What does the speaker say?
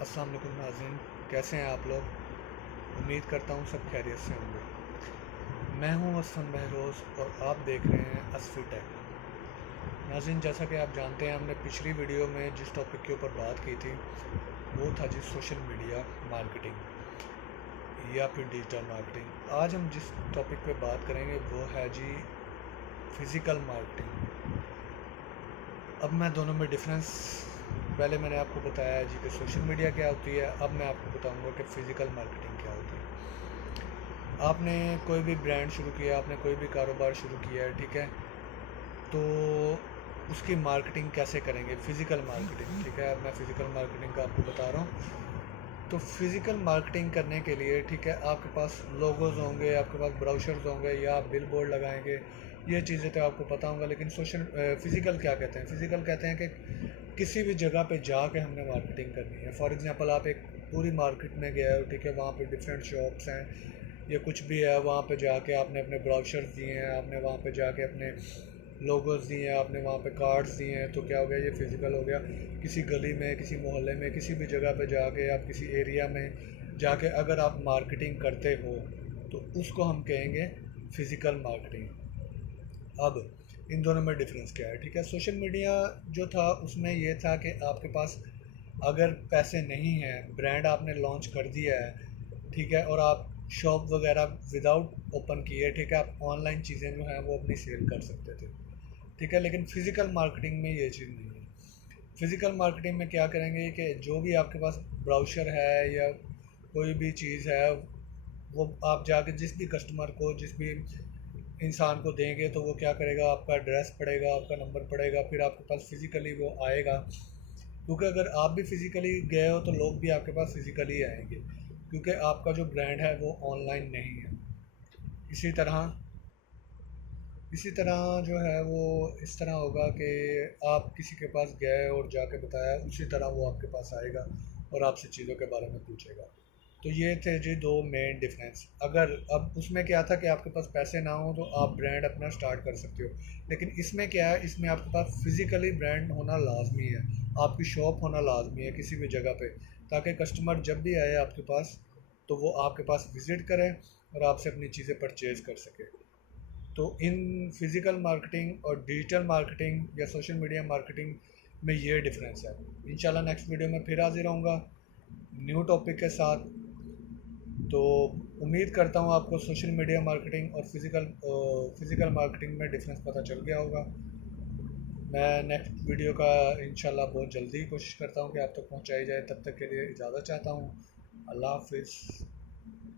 अस्सलाम वालेकुम नाज़रीन, कैसे हैं आप लोग। उम्मीद करता हूँ सब खैरियत से होंगे। मैं हूँ असलम महरोज़ और आप देख रहे हैं असफ़ी टेक। नाज़रीन, जैसा कि आप जानते हैं, हमने पिछली वीडियो में जिस टॉपिक के ऊपर बात की थी वो था जी सोशल मीडिया मार्केटिंग या फिर डिजिटल मार्केटिंग। आज हम जिस टॉपिक पे बात करेंगे वो है जी फ़िज़िकल मार्केटिंग। अब मैं दोनों में डिफरेंस, पहले मैंने आपको बताया जी कि सोशल मीडिया क्या होती है, अब मैं आपको बताऊंगा कि फ़िज़िकल मार्केटिंग क्या होती है। आपने कोई भी ब्रांड शुरू किया, आपने कोई भी कारोबार शुरू किया है, ठीक है, तो उसकी मार्केटिंग कैसे करेंगे, फ़िज़िकल मार्केटिंग, ठीक है। अब मैं फ़िज़िकल मार्केटिंग का आपको बता रहा हूँ। तो फ़िज़िकल मार्केटिंग करने के लिए, ठीक है, आपके पास लोगोज़ होंगे, आपके पास ब्राउचर्स होंगे या आप बिल बोर्ड लगाएंगे, ये चीज़ें तो आपको पता होंगे। लेकिन फ़िज़िकल क्या कहते हैं? फ़िज़िकल कहते हैं कि किसी भी जगह पे जाके हमने मार्केटिंग करनी है। फॉर एग्ज़ाम्पल, आप एक पूरी मार्केट में गए हो, ठीक है, वहाँ पे डिफरेंट शॉप्स हैं या कुछ भी है, वहाँ पे जाके आपने अपने ब्राउचर्स दिए हैं, आपने वहाँ पे जाके अपने लोगोस दिए हैं, आपने वहाँ पे कार्ड्स दिए हैं, तो क्या हो गया, ये फ़िज़िकल हो गया। किसी गली में, किसी मोहल्ले में, किसी भी जगह पे जाके, आप किसी एरिया में जाके अगर आप मार्केटिंग करते हो तो उसको हम कहेंगे फ़िज़िकल मार्केटिंग। अब इन दोनों में डिफरेंस क्या है, ठीक है। सोशल मीडिया जो था उसमें ये था कि आपके पास अगर पैसे नहीं हैं, ब्रांड आपने लॉन्च कर दिया है, ठीक है, और आप शॉप वगैरह विदाउट ओपन किए, ठीक है, आप ऑनलाइन चीज़ें जो हैं वो अपनी सेल कर सकते थे, ठीक है। लेकिन फ़िज़िकल मार्केटिंग में ये चीज़ नहीं है। फ़िज़िकल मार्केटिंग में क्या करेंगे कि जो भी आपके पास ब्राउचर है या कोई भी चीज़ है, वो आप जाके जिस भी कस्टमर को, जिस भी इंसान को देंगे तो वो क्या करेगा, आपका एड्रेस पड़ेगा, आपका नंबर पड़ेगा, फिर आपके पास फ़िज़िकली वो आएगा। क्योंकि अगर आप भी फ़िज़िकली गए हो तो लोग भी आपके पास फ़िज़िकली आएंगे, क्योंकि आपका जो ब्रांड है वो ऑनलाइन नहीं है। इसी तरह इसी तरह जो है वो इस तरह होगा कि आप किसी के पास गए और जाके बताया, उसी तरह वो आपके पास आएगा और आपसे चीज़ों के बारे में पूछेगा। तो ये थे जी दो मेन डिफरेंस। अगर अब उसमें क्या था कि आपके पास पैसे ना हो तो आप ब्रांड अपना स्टार्ट कर सकते हो, लेकिन इसमें क्या है, इसमें आपके पास फिज़िकली ब्रांड होना लाजमी है, आपकी शॉप होना लाजमी है किसी भी जगह पे, ताकि कस्टमर जब भी आए आपके पास तो वो आपके पास विज़िट करें और आपसे अपनी चीज़ें परचेज़ कर सके। तो इन फिज़िकल मार्केटिंग और डिजिटल मार्केटिंग या सोशल मीडिया मार्केटिंग में ये डिफरेंस है। इंशाल्लाह नेक्स्ट वीडियो में फिर हाजिर होऊंगा न्यू टॉपिक के साथ। तो उम्मीद करता हूँ आपको सोशल मीडिया मार्केटिंग और फिज़िकल मार्केटिंग में डिफरेंस पता चल गया होगा। मैं नेक्स्ट वीडियो का इंशाल्लाह बहुत जल्दी कोशिश करता हूँ कि आप तक पहुँचाई जाए। तब तक के लिए इजाज़त चाहता हूँ। अल्लाह हाफिज़।